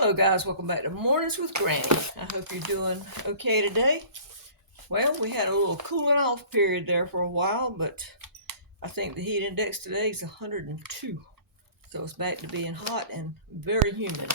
Hello guys, welcome back to Mornings with Granny. I hope you're doing okay today. Well, we had a little cooling off period there for a while, but I think the heat index today is 102. So it's back to being hot and very humid.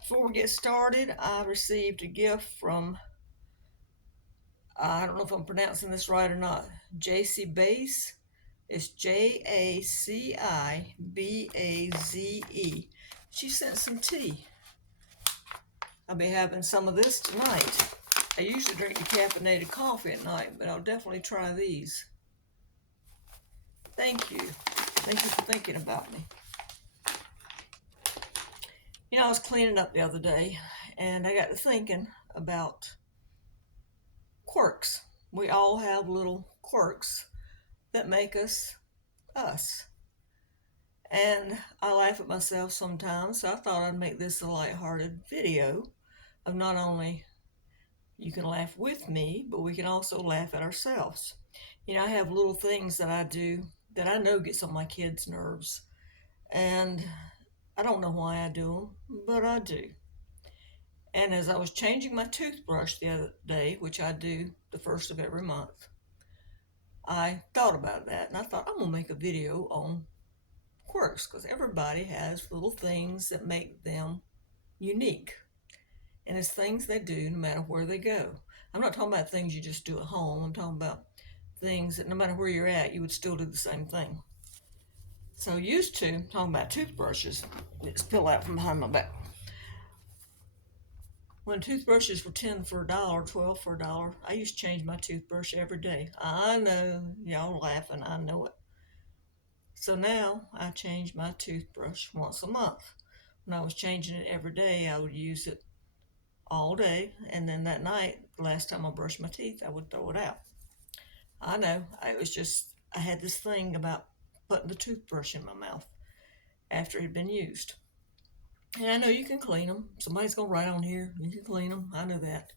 Before we get started, I received a gift from, I don't know if I'm pronouncing this right or not, JC Baze. It's Jacibaze. She sent some tea. I'll be having some of this tonight. I usually drink decaffeinated coffee at night, but I'll definitely try these. Thank you. Thank you for thinking about me. You know, I was cleaning up the other day, and I got to thinking about quirks. We all have little quirks that make us us. And I laugh at myself sometimes, so I thought I'd make this a lighthearted video of not only you can laugh with me, but we can also laugh at ourselves. You know, I have little things that I do that I know gets on my kids' nerves. And I don't know why I do them, but I do. And as I was changing my toothbrush the other day, which I do the first of every month, I thought about that. And I thought, I'm going to make a video on quirks, because everybody has little things that make them unique. And it's things they do no matter where they go. I'm not talking about things you just do at home. I'm talking about things that no matter where you're at, you would still do the same thing. So used to, talking about toothbrushes, let's pull out from behind my back. When toothbrushes were 10 for $1, 12 for $1, I used to change my toothbrush every day. I know, y'all laughing, I know it. So now I change my toothbrush once a month. When I was changing it every day, I would use it all day, and then that night, the last time I brushed my teeth, I would throw it out. I know, I had this thing about putting the toothbrush in my mouth after it had been used. And I know you can clean them. Somebody's going to write on here, you can clean them. I know that.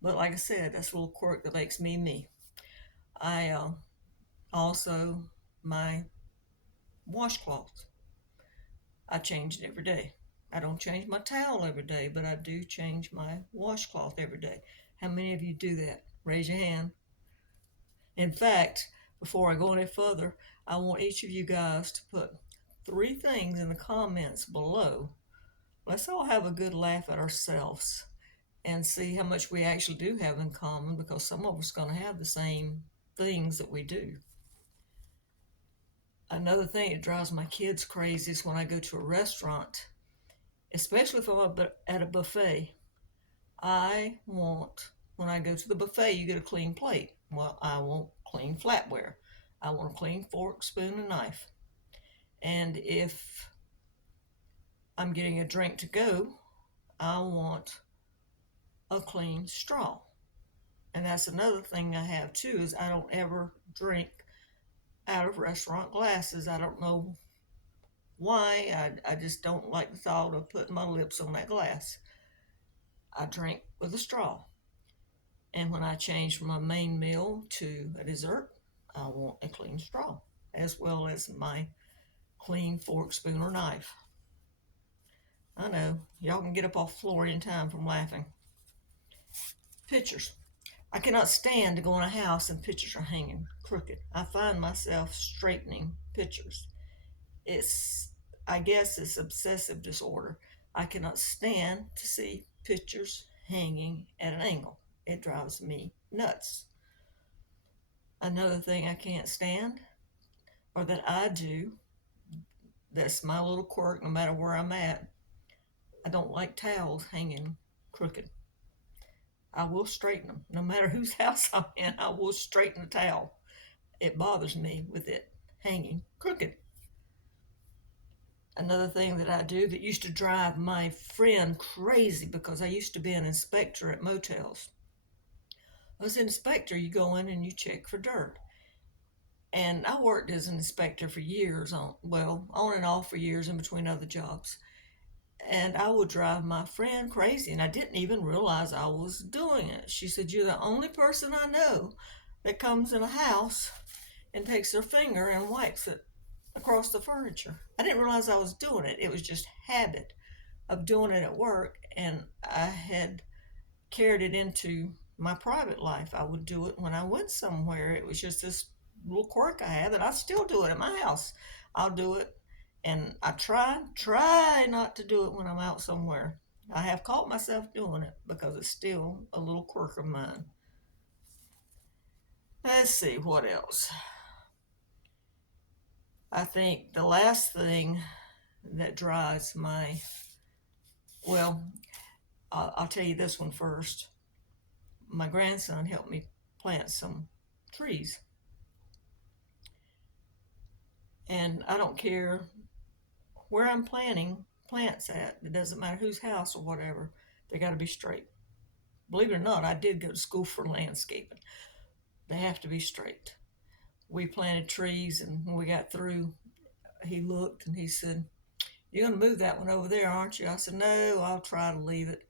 But like I said, that's a little quirk that makes me me. I also, my washcloth, I change it every day. I don't change my towel every day, but I do change my washcloth every day. How many of you do that? Raise your hand. In fact, before I go any further, I want each of you guys to put 3 things in the comments below. Let's all have a good laugh at ourselves and see how much we actually do have in common, because some of us are going to have the same things that we do. Another thing that drives my kids crazy is when I go to a restaurant, especially if I'm at a buffet. When I go to the buffet, you get a clean plate. Well, I want clean flatware. I want a clean fork, spoon, and knife. And if I'm getting a drink to go, I want a clean straw. And that's another thing I have too, is I don't ever drink out of restaurant glasses. I don't know why. I just don't like the thought of putting my lips on that glass. I drink with a straw. And when I change from my main meal to a dessert, I want a clean straw, as well as my clean fork, spoon, or knife. I know, y'all can get up off the floor anytime from laughing. Pictures. I cannot stand to go in a house and pictures are hanging crooked. I find myself straightening pictures. I guess it's obsessive disorder. I cannot stand to see pictures hanging at an angle. It drives me nuts. Another thing I can't stand, or that I do, that's my little quirk no matter where I'm at, I don't like towels hanging crooked. I will straighten them. No matter whose house I'm in, I will straighten the towel. It bothers me with it hanging crooked. Another thing that I do that used to drive my friend crazy, because I used to be an inspector at motels. As an inspector, you go in and you check for dirt. And I worked as an inspector for years, on and off for years in between other jobs. And I would drive my friend crazy, and I didn't even realize I was doing it. She said, "You're the only person I know that comes in a house and takes their finger and wipes it across the furniture." I didn't realize I was doing it. It was just habit. of doing it at work, and I had carried it into my private life. I would do it when I went somewhere. It was just this little quirk I have, and I still do it at my house. I'll do it, and I try not to do it when I'm out somewhere. I have caught myself doing it because it's still a little quirk of mine. Let's see what else. I think the last thing that drives my, well, I'll tell you this one first. My grandson helped me plant some trees. And I don't care where I'm planting plants at. It doesn't matter whose house or whatever. They got to be straight. Believe it or not, I did go to school for landscaping. They have to be straight. We planted trees, and when we got through, he looked and he said, "You're going to move that one over there, aren't you?" I said, "No, I'll try to leave it."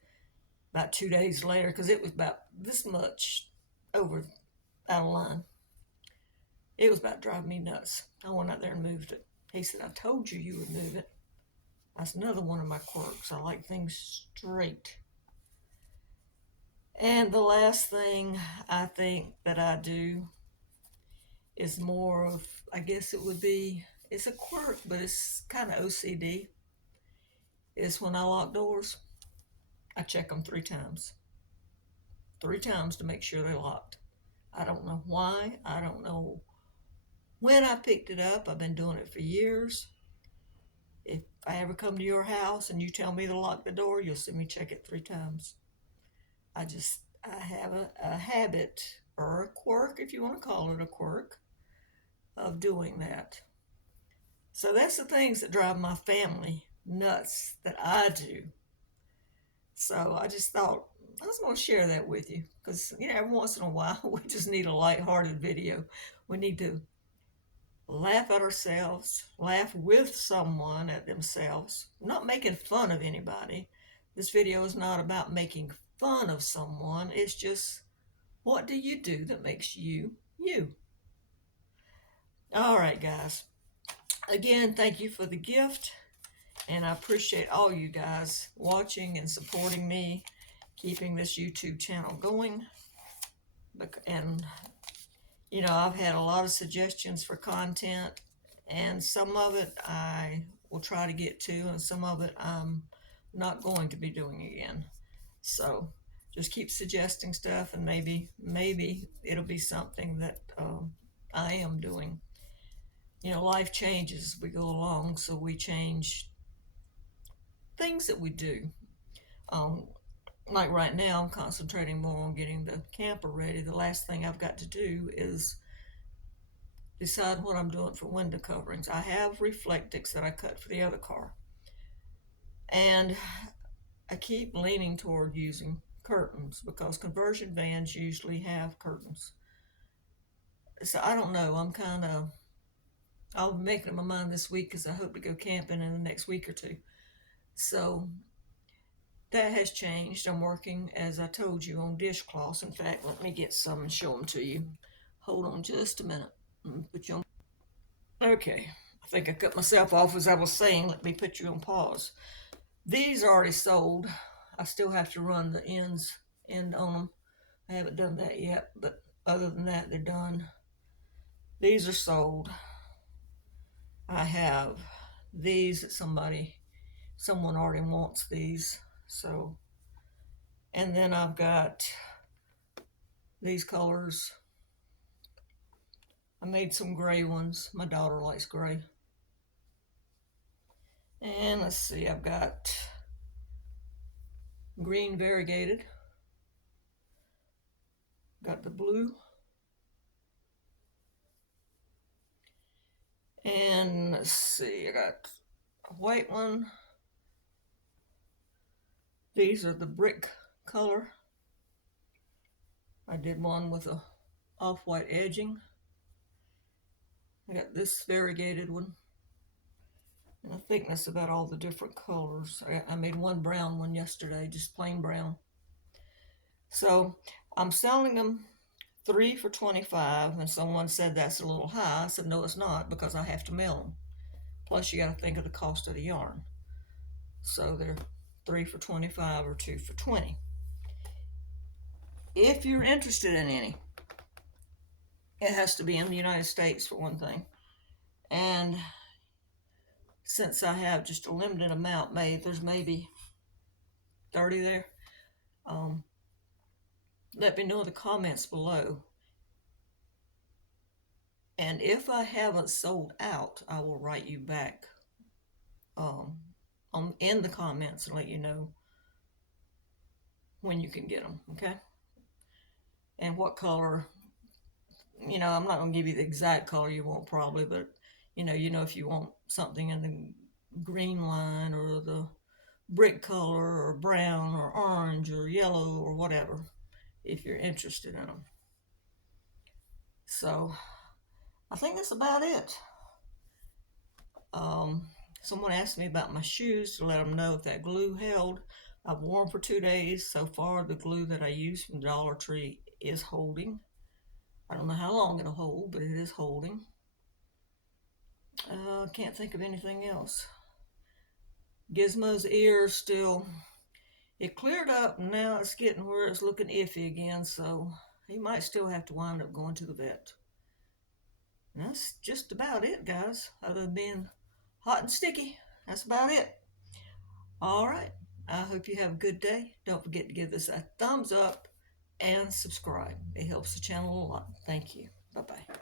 About 2 days later, because it was about this much over out of line, it was about driving me nuts. I went out there and moved it. He said, "I told you you would move it." That's another one of my quirks. I like things straight. And the last thing I think that I do is more of, I guess it would be, it's a quirk, but it's kind of OCD. Is when I lock doors, I check them 3 times. 3 times to make sure they're locked. I don't know why. I don't know when I picked it up. I've been doing it for years. If I ever come to your house and you tell me to lock the door, you'll see me check it 3 times. I have a habit, or a quirk, if you want to call it a quirk, of doing that. So that's the things that drive my family nuts that I do. So I just thought I was going to share that with you because, every once in a while we just need a lighthearted video. We need to laugh at ourselves, laugh with someone at themselves. I'm not making fun of anybody. This video is not about making fun of someone. It's just, what do you do that makes you you? All right, guys. Again, thank you for the gift, and I appreciate all you guys watching and supporting me, keeping this YouTube channel going. And I've had a lot of suggestions for content, and some of it I will try to get to, and some of it I'm not going to be doing again. So just keep suggesting stuff, and maybe it'll be something that I am doing. Life changes as we go along, so we change things that we do. Like right now, I'm concentrating more on getting the camper ready. The last thing I've got to do is decide what I'm doing for window coverings. I have Reflectix that I cut for the other car, and I keep leaning toward using curtains because conversion vans usually have curtains. So I don't know. I'll be making up my mind this week because I hope to go camping in the next week or two. So that has changed. I'm working, as I told you, on dishcloths. In fact, let me get some and show them to you. Hold on just a minute. Put you on. Okay, I think I cut myself off as I was saying. Let me put you on pause. These are already sold. I still have to run the end on them. I haven't done that yet, but other than that, they're done. These are sold. I have these that someone already wants these. So, and then I've got these colors. I made some gray ones. My daughter likes gray. And let's see, I've got green variegated. Got the blue. And let's see, I got a white one. These are the brick color. I did one with a off-white edging. I got this variegated one. And I think that's about all the different colors. I made one brown one yesterday, just plain brown. So I'm selling them 3 for $25, and someone said that's a little high. I said, no, it's not, because I have to mail them. Plus, you got to think of the cost of the yarn. So they're 3 for 25 or 2 for 20. If you're interested in any, it has to be in the United States for one thing. And since I have just a limited amount made, there's maybe 30 there. Um, Let me know in the comments below. And if I haven't sold out, I will write you back in the comments and let you know when you can get them, okay? And what color. I'm not going to give you the exact color you want probably, but if you want something in the green line or the brick color or brown or orange or yellow or whatever, if you're interested in them. So I think that's about it. Someone asked me about my shoes to let them know if that glue held. I've worn for 2 days. So far, the glue that I used from Dollar Tree is holding. I don't know how long it'll hold, but it is holding. Can't think of anything else. Gizmo's ear still, it cleared up and now it's getting where it's looking iffy again, so he might still have to wind up going to the vet. And that's just about it, guys. Other than being hot and sticky, that's about it. All right. I hope you have a good day. Don't forget to give this a thumbs up and subscribe. It helps the channel a lot. Thank you. Bye-bye.